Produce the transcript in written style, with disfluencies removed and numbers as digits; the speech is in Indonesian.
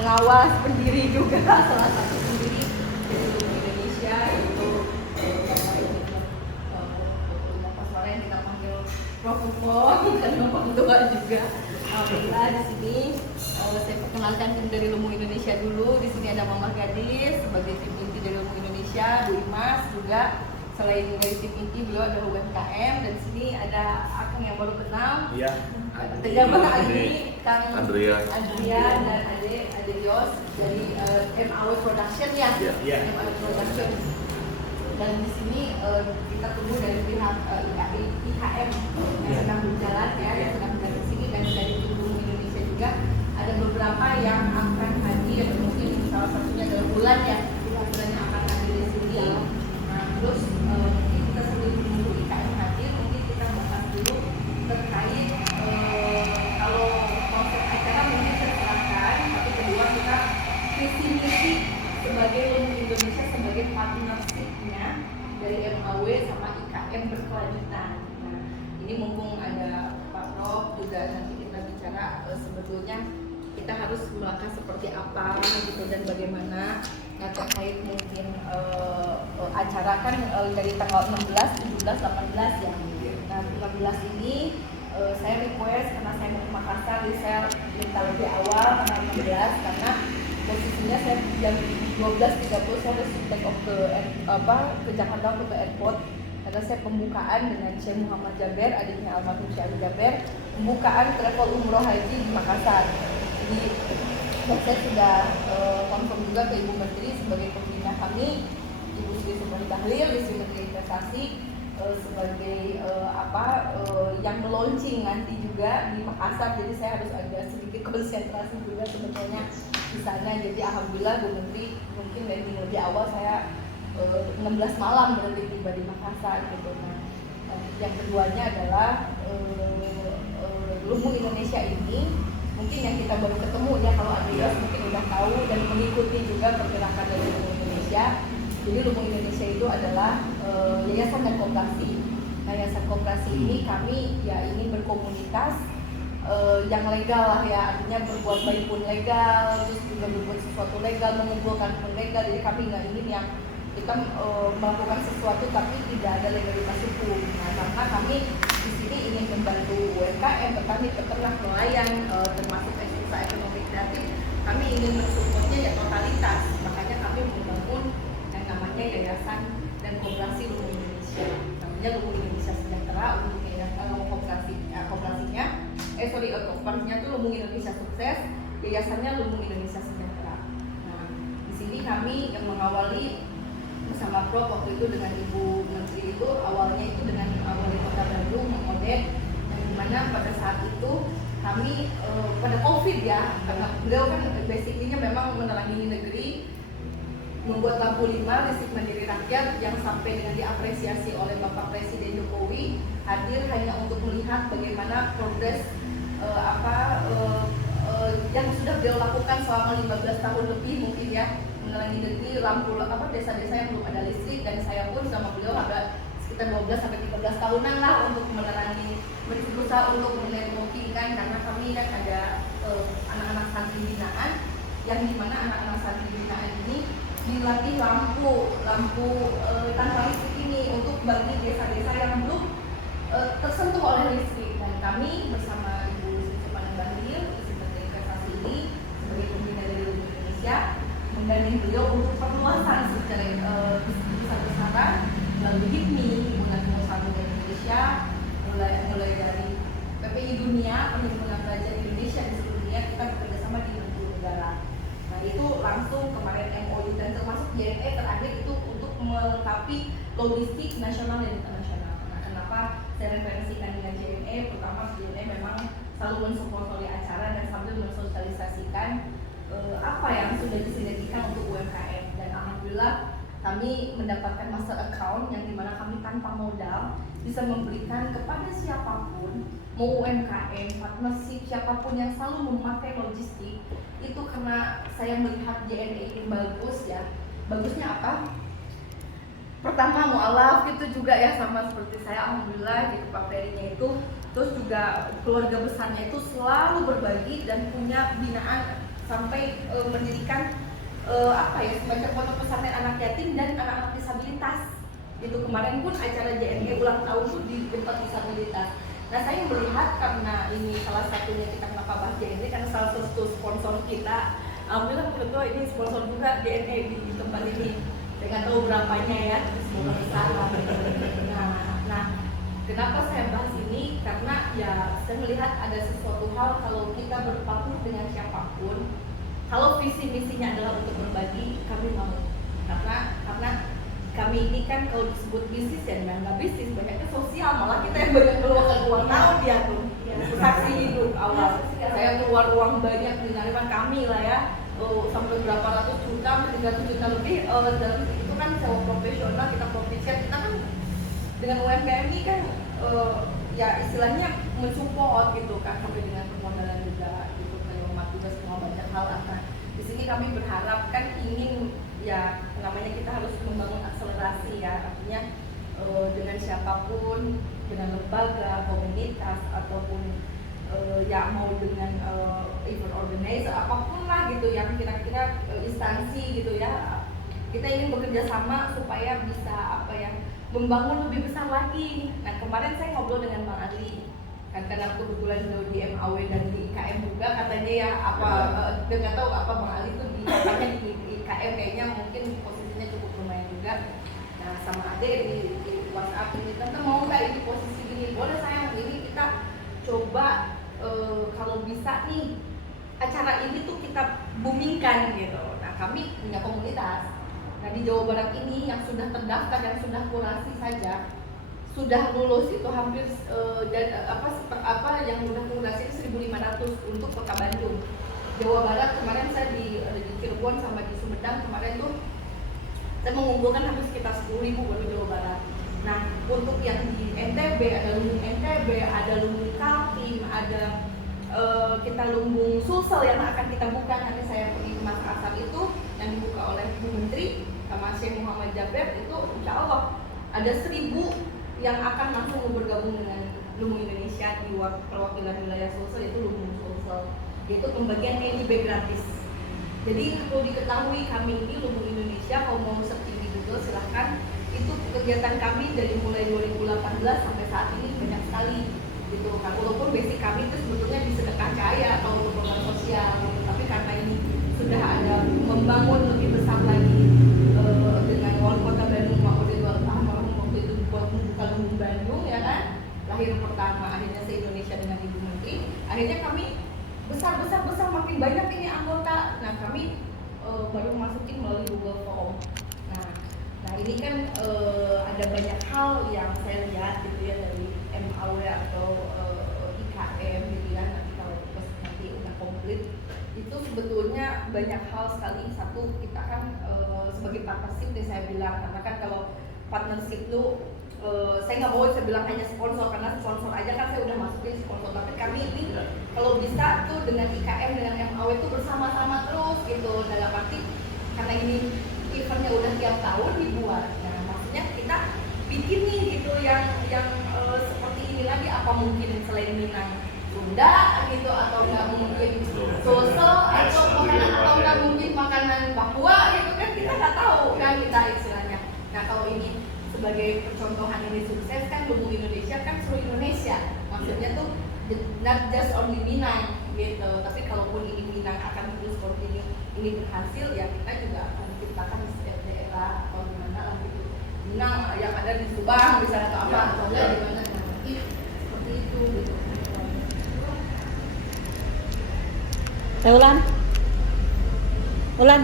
pengawas pendiri juga, salah satu pendiri dari Indonesia itu Bapak Suara yang kita panggil Prof. Upong dan Bapak Ketua juga. Alhamdulillah di sini saya perkenalkan tim dari Lumbung Indonesia dulu. Di sini ada Mama Gadis sebagai tim inti dari Lumbung Indonesia, Bu Imas juga. Selain dari tim inti, beliau ada UMKM, dan di sini ada Akang yang baru kenal. Iya. Terjabang Adi, Kang Adrian dan Ade Yos dari MAW Production ya. Iya. MAW Production. Dan di sini kita tunggu dari pihak IHM yang sedang berjalan ya, yang sedang berjalan di sini, dan dari tim Lumbung Indonesia juga ada beberapa yang akan hadir. Mungkin salah satunya adalah Bulan ya, Bulan yang akan hadir di sini. Nah, terus mungkin kita sebelum menunggu IKM hadir, mungkin kita bahas dulu terkait kalau konsep acara mungkin saya serahkan, tapi kedua kita visi misi sebagai Lumbung Indonesia sebagai partnership-nya dari MAW sama IKM berkelanjutan. Nah, ini mumpung ada Pak Prof juga, nanti kita bicara sebetulnya kita harus melangkah seperti apa gitu dan bagaimana. Nah, terkait mungkin acara kan dari tanggal 16, 17, 18 ya. Nah, 16 ini saya request karena saya mau ke Makassar, jadi saya minta lebih awal tanggal 16 karena posisinya saya jam 12.30 saya harus take off ke Jakarta ke airport karena saya pembukaan dengan Syekh Muhammad Jaber, adiknya almarhum Syekh Ali Jaber, pembukaan travel umroh haji di Makassar. Jadi saya sudah confirm juga ke Ibu Menteri sebagai pembina kami, Ibu Sri Sumarni Bahlil, Sri Menteri Investasi sebagai yang meluncing nanti juga di Makassar. Jadi saya harus ada sedikit konsentrasi juga sebetulnya di sana. Jadi alhamdulillah Bu Menteri mungkin dari lebih awal saya 16 malam berarti tiba di Makassar gitu. Nah, yang keduanya adalah Lumbung Indonesia ini mungkin yang kita baru ketemu ya, kalau Andreas mungkin udah tahu dan mengikuti juga pergerakan dari Lumbung Indonesia. Jadi Lumbung Indonesia itu adalah yayasan dan koperasi. Nah, yayasan koperasi ini kami ya ini berkomunitas yang legal lah ya, artinya berbuat baik pun legal, terus juga berbuat sesuatu legal, mengumpulkan pun legal. Jadi kami nggak ingin yang kita melakukan sesuatu tapi tidak ada legalitas hukum. Nah, karena kami di sini ingin membantu UMKM, petani, peternak, nelayan, termasuk usaha ekonomi kreatif. Kami ingin mensupportnya ya totalitas. Makanya kami membangun yang namanya Yayasan dan Koperasi Lumbung Indonesia. Namanya Lumbung Indonesia Sejahtera untuk koperasinya. Koperasinya itu Lumbung Indonesia Sukses, yayasannya Lumbung Indonesia Sejahtera. Nah, di sini kami yang mengawali bersama Prof waktu itu dengan Ibu Menteri itu awalnya itu dengan Wali Kota Bandung mengodet, yang dimana pada saat itu kami pada COVID ya, karena beliau kan basicnya memang menerangi negeri, membuat lampu 5 listrik mandiri rakyat yang sampai dengan diapresiasi oleh Bapak Presiden Jokowi, hadir hanya untuk melihat bagaimana progres yang sudah beliau lakukan selama 15 tahun lebih mungkin ya, menerangi negeri, lampu desa-desa yang belum ada listrik. Dan saya pun sama beliau ada sekitar 12 sampai 13 tahunan lah untuk menerangi, berusaha untuk menemukan, karena kami kan ada anak-anak santri binaan, yang dimana anak-anak santri binaan ini dilatih lampu tanpa listrik ini untuk bagi desa-desa yang belum tersentuh oleh listrik. Dan kami bersama Ibu Sri Sumarni Bahlil, Sri Menteri Investasi ini sebagai pembina dari Lumbung Indonesia, menggandeng beliau untuk perluasan secara besar-besaran melalui HIPMI, Himpunan Pengusaha Muda Indonesia, mulai dari PPI Dunia, Perhimpunan Pelajar Indonesia di seluruh dunia, kita bekerjasama di 60 negara. Nah, itu langsung kemarin MOU dan termasuk JNE terakhir itu untuk melengkapi logistik nasional dan internasional. Nah, kenapa saya referensikan dengan JNE? Pertama, JNE memang selalu mensupport acara dan sambil mensosialisasikan apa yang sudah disinergikan untuk UMKM. Dan alhamdulillah kami mendapatkan master account yang dimana kami tanpa modal bisa memberikan kepada siapapun, mau UMKM, partnership, siapapun yang selalu memakai logistik itu, karena saya melihat JNE ini bagus ya. Bagusnya apa? Pertama mualaf gitu juga ya, sama seperti saya alhamdulillah gitu, Pak Ferry-nya itu. Terus juga keluarga besarnya itu selalu berbagi dan punya binaan sampai mendirikan semacam pondok pesantren anak yatim dan anak-anak disabilitas. Itu kemarin pun acara JNE ulang tahun tuh di tempat disabilitas. Nah, saya melihat karena ini salah satunya kita kenapa bahas JNE karena salah satu sponsor kita, alhamdulillah kebetulan ini sponsor juga JNE di tempat ini. Saya nggak tahu berapanya ya, semoga besar lah. Nah, kenapa saya bahas ini? Karena ya saya melihat ada sesuatu hal kalau kita berpartner dengan siapapun, kalau visi misinya adalah untuk berbagi, kami mau. Karena kami ini kan kalau disebut bisnis ya nggak bisnis, banyaknya sosial, malah kita yang banyak keluarkan uang tahu dia tuh saksi hidup awal. Saya keluar uang banyak di penerimaan kami lah ya, sampai berapa ratus juta, 300 juta lebih. Dalam itu kan sewa profesional, kita profesional, kita kan dengan UMKM ini kan ya istilahnya mensupport gitu kan, sampai dengan permodalan juga gitu, kayak umat juga semua banyak hal. Nah, di sini kami berharap kan ingin ya namanya kita harus membangun akselerasi ya, artinya dengan siapapun, dengan lembaga, komunitas ataupun ya mau dengan event organizer apapun lah gitu yang kira-kira instansi gitu ya, kita ingin bekerja sama supaya bisa membangun lebih besar lagi. Nah, kemarin saya ngobrol dengan Bang Adli kan, karena kebetulan di MAW dan di IKM juga katanya ya nggak tahu apa Bang Ali itu di IKM kayaknya mungkin posisinya cukup lumayan juga. Nah, sama Ade di WhatsApp ini, tante mau nggak ini posisi gini? Boleh sayang, ini kita coba kalau bisa nih acara ini tuh kita boomingkan gitu. Nah, kami punya komunitas. Nah, di Jawa Barat ini yang sudah terdaftar, yang sudah kurasi saja sudah lulus itu hampir yang sudah kurasi itu 1.500 untuk Kota Bandung. Jawa Barat kemarin saya di Cirebon sama di Sumedang kemarin tuh saya mengumpulkan hampir sekitar 10.000 baru Jawa Barat. Nah, untuk yang di NTB ada Lumbung NTB, ada Lumbung Kaltim, ada kita Lumbung Sulsel yang akan kita buka nanti. Saya pergi ke Makassar itu yang dibuka oleh Bu Menteri sama Syekh Muhammad Jaber itu, insya Allah ada 1.000 yang akan langsung bergabung dengan Lumbung Indonesia di perwakilan wilayah Sulsel, itu Lumbung Sulsel, yaitu pembagian NIB gratis. Jadi perlu diketahui kami ini Lumbung Indonesia, kalau mau searching di Google silahkan, itu kegiatan kami dari mulai 2018 sampai saat ini banyak sekali gitu kan. Walaupun basic kami itu sebetulnya di sedekah cahaya atau untuk program sosial gitu. Tapi karena ini sudah ada membangun lebih besar lagi dengan wali kota Bandung Pak Ridwan Kamil waktu itu buat membuka Lumbung Bandung ya kan, lahir pertama akhirnya se-Indonesia dengan Ibu Menteri, akhirnya kami besar makin banyak ini anggota. Nah, kami baru masukin melalui Google Form. Nah ini kan ada banyak hal yang saya lihat gitu ya dari MAW atau IKM gitu ya, nanti kalau nanti udah komplit itu sebetulnya banyak hal sekali. Satu, kita kan sebagai partnership yang saya bilang, karena kan kalau partnership itu saya nggak mau saya bilang hanya sponsor, karena sponsor aja kan saya udah masukin sponsor, tapi kami ini kalau bisa tuh dengan IKM dengan MAW itu bersama-sama terus gitu, dalam arti karena ini eventnya udah tiap tahun dibuat. Nah, maksudnya kita bikin nih gitu yang seperti ini lagi, apa mungkin selain Minang Sunda gitu, atau nggak mungkin Sulsel atau makanan, atau nggak mungkin makanan Papua gitu kan, kita nggak tahu kan kita istilahnya. Nah, kalau ini sebagai percontohan ini sukses kan, Lumbung Indonesia kan seluruh Indonesia, maksudnya tuh not just only Minang gitu, tapi kalaupun ini Minang akan terus continue ini berhasil ya, kita juga akan ciptakan di setiap daerah atau gimana lah gitu. Minang yang ada di Subang misalnya atau apa atau enggak di mana, seperti itu gitu. Ulan